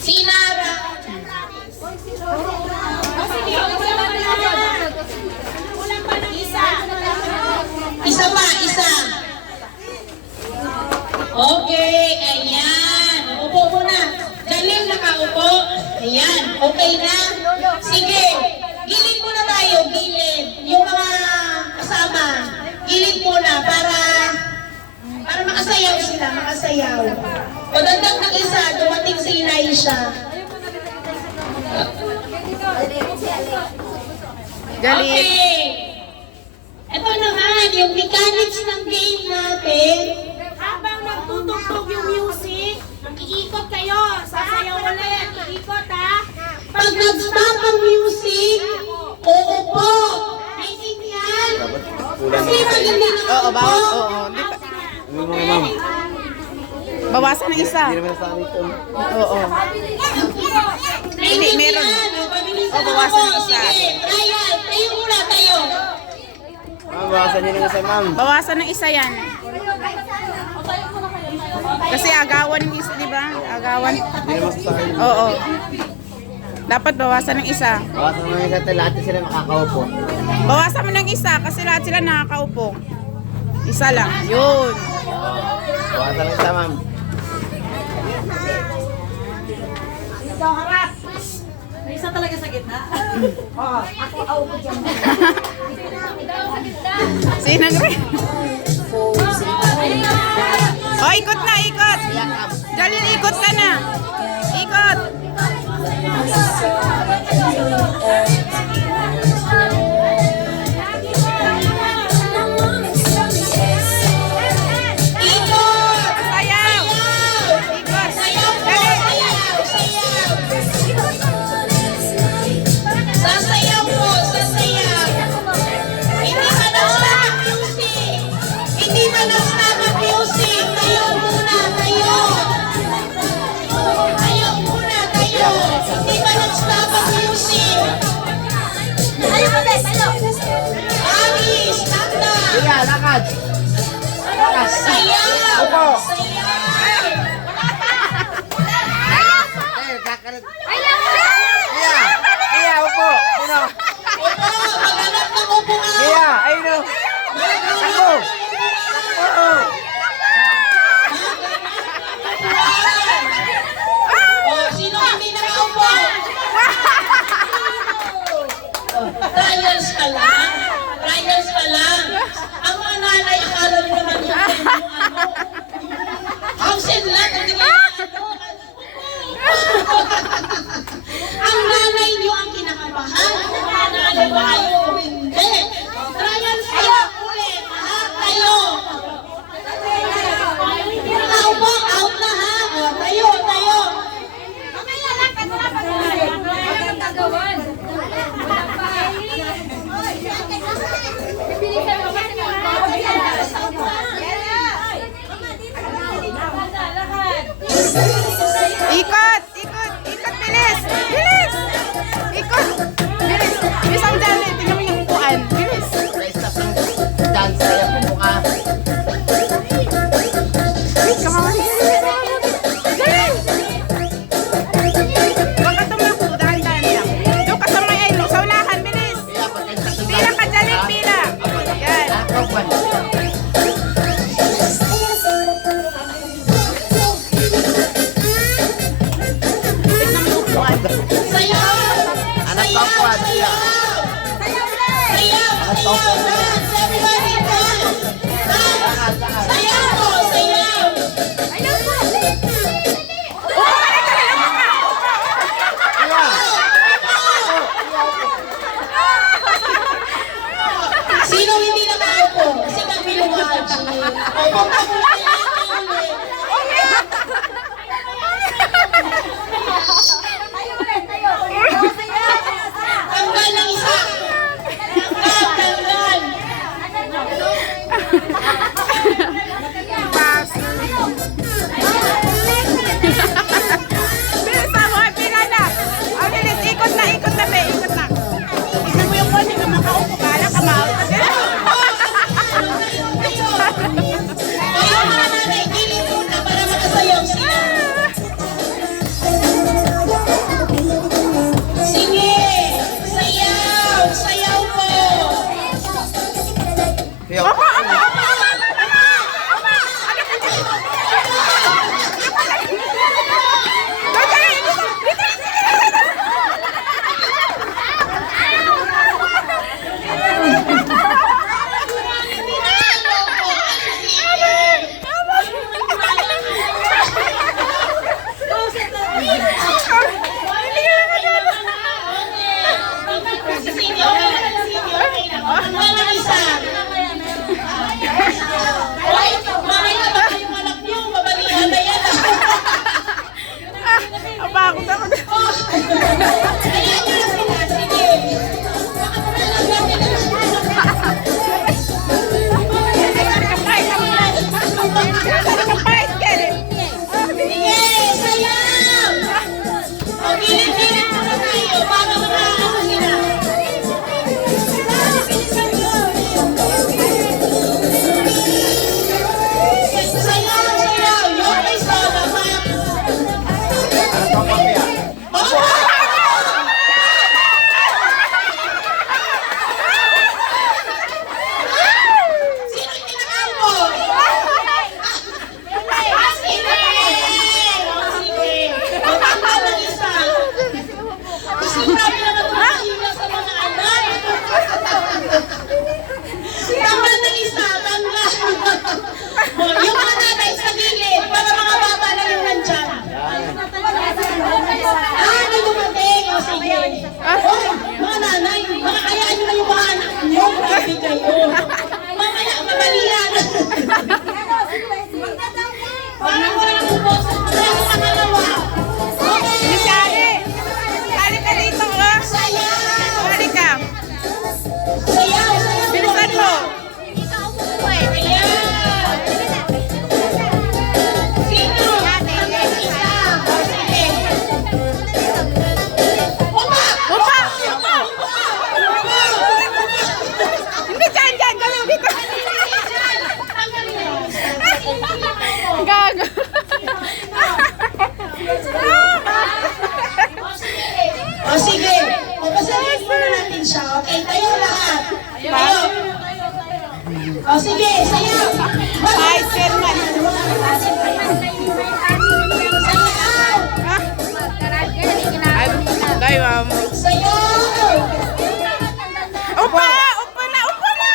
Sinara. Isa pa, isa. Okay, ayan. Upo muna. Galing nakaupo. Ayan, okay na. Sige, gilid muna tayo, gilid. Yung mga kasama, gilid muna para makasayaw sila, makasayaw. O dandang ng isa, dumating si Elisha. Okay. Ito naman, yung mechanics ng game natin. Habang nagtutugtog yung music, iikot kayo. Sasayaw ulit. Iikot ha. Pag nag-stop ang music, uupo. Naintindihan? Kasi pag hindi nakaupo, Bawasan ng isa. Oo. Hindi, meron. Pabilisan bawasan ako. ng isa. Sige, trial. Tayo muna, tayo. Bawasan niyo ng isa, ma'am. Bawasan ng isa yan. Kasi agawan ng isa, di ba? Agawan. Hindi naman sa akin. Oo. Dapat bawasan ng isa. Bawasan mo ng isa, lahat sila makakaupo. Bawasan mo ng isa kasi lahat sila nakakaupo. Isa lang. Yun. Bawasan ng isa, ma'am. Ikaw harap. May isa talaga sa gitna. Ako aupo dyan. Sinang rin. Oh, ikot na, ikot. Jalil, ikot ka na. Ikot. Ikot! Sayaw. Ikot. Sayaw po! Sayaw! Sayaw! Sasayaw po! Sasayaw! Hindi pa na-stop ang music! Hindi pa na-stop ang music! Tayo muna! Tayo! Tayo muna! Tayo! Hindi pa na-stop ang music! Tayo mo din. Tayo. Abi! Stop na! Sige, lakad. Lakad. Sayaw! Upo. Sayaw! Eh, kakalit. Iya. Iya, upo. Sino? Upo! Maghanap ng upuan! Iya, ayun o. Ako. Oo. Oh, sino hindi nakaupo? Trials ka lang? Trials ka lang? Ang mga nanay, akala mo naman yung ano? House and lot, hindi kayo ano? Ang nanay niyo ang kinakabahan. Ang nanay ba kayo? Hindi. Trials ka lang ulit. Ha? Tayo. Nakaupo, out na ha? O, tayo, tayo. Mamaya lang. Walang kagawan. Walang bahay. Bilisan mo kasi Ikot. Ikot. Ikot. Bilis. Bilis. Ikot. Bilis. Bilis ang Jalil. Tingnan mo yung upuan. Bilis. Stop ng dance. Kaya po ka. Wait, kamawan. Jalil. Huwag ka tumakbo. Dahan-dahan lang. Doon ka sa may ayun. Sa unahan. Bilis. Kaya pag-stop ng Pila ka, Jalil. Pila. Yan. Ako, Tingnan mo yung upuan. Sayaw! anak ko po, siya. Sayaw! Sayaw! Dance! Everybody dance! Dance! Sayaw po! Sayaw! Sino hindi nakaupo? Kasi kami lumaji. Opo ka muna yan. Tanggal ng isa. Tanggal. Bilis na mo. Pila na. O, bilis. Ikot na. Ikot na, be. Ikot na. Tingnan mo yung kone na makaupo ka. Alam ka, ma-out ka. Tayo Yung mga nanay sa gilid, para mga bata na yung nandyan. May dumating. O, sige. Oh, mga nanay, mga kayaan nyo na yung mga anak nyo. Grabe kayo. Mamaya, mabalian. Parang walang ubos. Walang pangalawa. Okay. Sali! Sali ka dito, oh! Sayaw. Sali ka! Sayaw. Sayaw. Bilisan mo! Ayan. Sino? Hanggang isa. O, sige. Upa! Upa! Upa! Upa! Hindi, dyan, dyan! Galaw dito! Gago! O sige, o pasabihin muna natin siya. Okay, tayo lahat. Tayo. O sige, sayaw. Ay, Sherman! Sayaw. Ay, ma'am. Sayaw. Upa! Upa na! Upa na!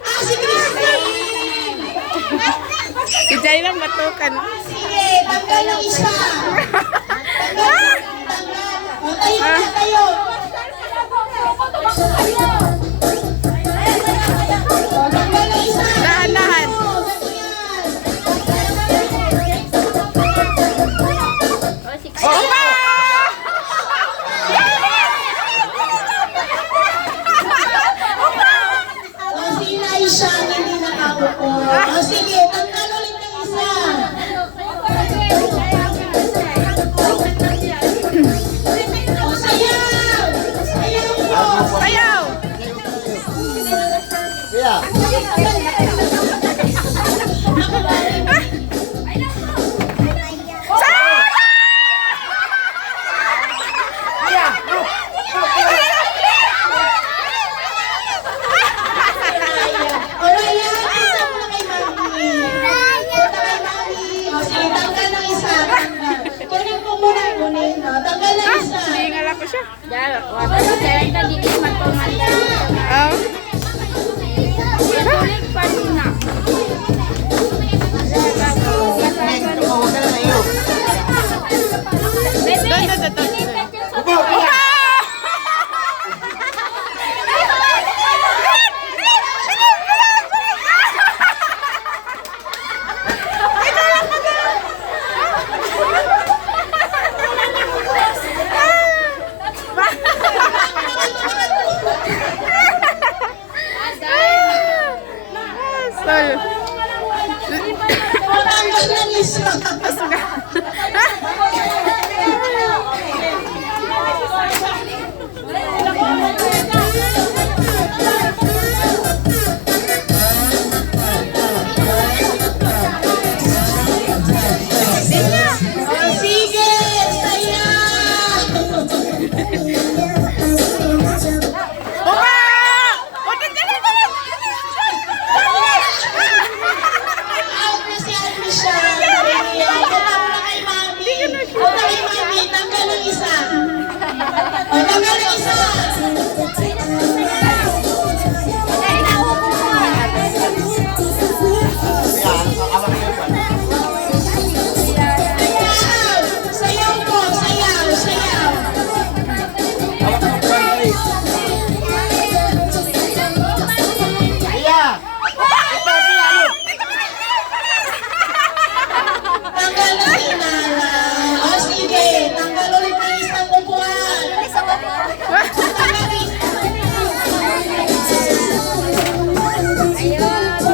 Ah, si Christine. Si Jai lang batukan. Sige, tanggal ng isa. Tanggal. O tayo na tayo. O tanggal ng isa. Dahan-dahan. O, ganyan. Upa! O si Laisha, hindi nakaupo. O sige, tanggal ulit ng isa. O sayaw! Sayaw po! Sayaw! Kuya. O Raya, isa mo na kay Mami. Punta kay Mami. O sige, tanggal ng isa. Tanggal. Kunin mo muna, kunin. O, tanggal ng isa. Hingal ako siya. Oh. Huwag ka na iyo. Doon. Upo. Upa! Sorry. O, tanggal ng isa. O sige, sayaw! Upa! O, dyan! Out na si Almisha. Punta mo na kay Mami. Punta kay Mami, tanggal ng isa. O, tanggal ng isa. Kuya, awak ko yun. Sayaw! Sayaw po, sayaw, sayaw. Awak ko po. Kuya. Ito, piano. Tanggal ng hinala. O sige, tanggal ulit ng isang upuan. Tanggal ng isa. Sayaw,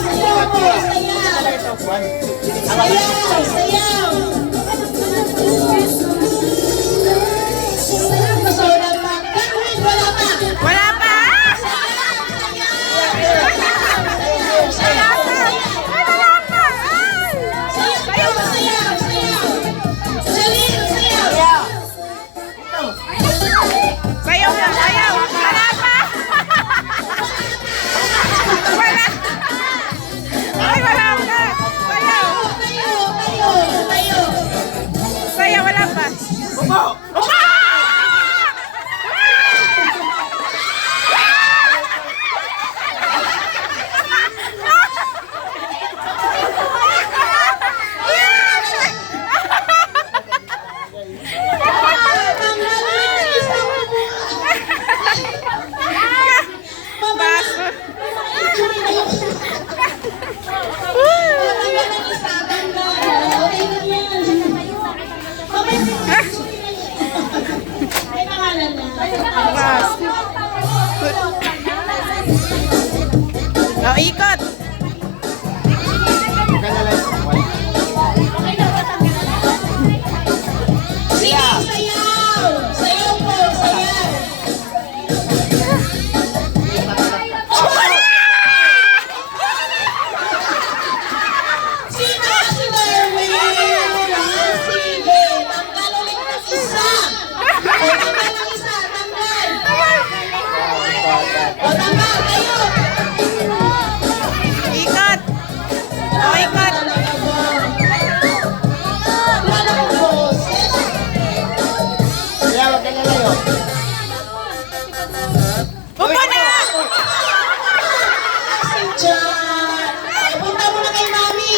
sayaw po, sayaw. Ito, Juan. Sayaw, sayaw. Masura pa. Gagawin, wala pa. Wala pa! Sayaw lang, sayaw! Wala pa! Wala! Ay, wala pa! Sayaw! Oh, ikot. Huwag ka na lang upuan. Sige, sayaw! Sayaw po, sayaw! Sino si Darwin? Sige, tanggal ulit ng isa. O, tanggal ng isa, tanggal. O, tanggal, kayo. Ikot. Oh, ikot. Talaga ba? Wala akong boses. Kaya huwag ka na layo. Upo na! Kasi dyan. Punta mo na kay mami.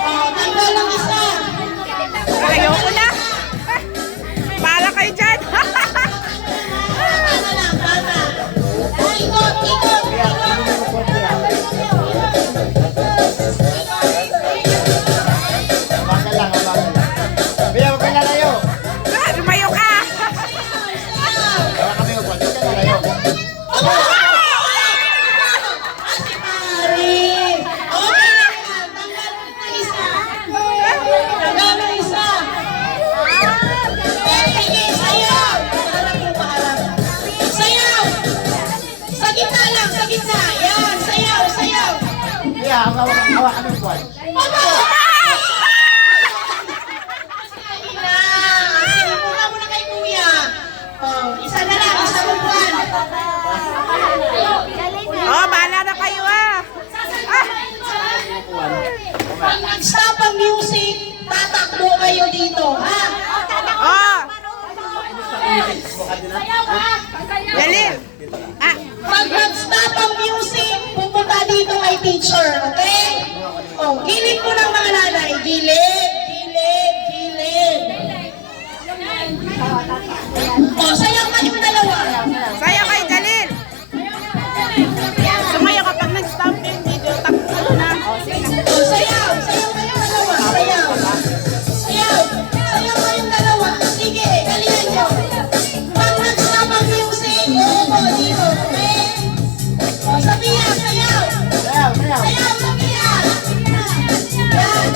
O, tanggal ng isa. Ayoko na. Bahala kayo dyan. Tama na lang, tama. O, ikot, ikot, ikot. Huwag ka lang, huwag ka lang. Kaya huwag ka na layo. Lumayo ka. Huwag kami upuan. Huwag ka na layo. Si Pari. Okay lang yan. Tanggal ng isa. Tanggal ng isa. Sige, sayaw. Harap mo pa, harap. Sayaw. Sa gitna lang, sa gitna. Yan, sayaw, sayaw. Kaya hawak kami upuan. Sige na. Sige, muna muna kay kuya. Oh, isa na lang, isa mo buwan. Oh, bahala na kayo ah. Upuan. Pag nag-stop ang music, tatakbo kayo dito, ha? Oh, dali. Ah, Pag nag-stop ang music, pupunta dito kay teacher, okay? Oh, gilid mo ng mga nanay. Gilid, gilid, gilid. Oh, sayaw ka yung dalawa. sayo kay Jalil. Sumayo kapag nag-stop yung video. Takbo na. Oh, sige na. Oh, sayaw, sayaw kayong dalawa. Sayaw. Sayaw. Sayaw kayong dalawa. Sige, galingan nyo. Pag nag-stop ang music, uupo dito, okay? Oh, sabihan, sayaw. Sayaw, sayaw. Sayaw, sabihan. Yan.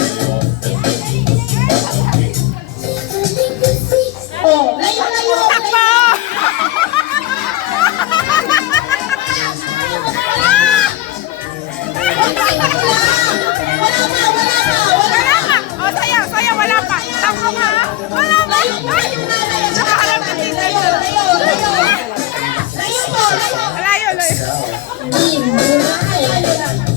Oh, layo, layo. Takbo! Wala pa, wala pa, wala Wala pa. pa. Oh, sayaw, sayaw. Wala pa. Takbo ka. Wala pa. Layo po Ay, yung nanay. tsaka harap ka dito. Layo, layo, layo. Layo po, layo. Layo, layo. Layo lang.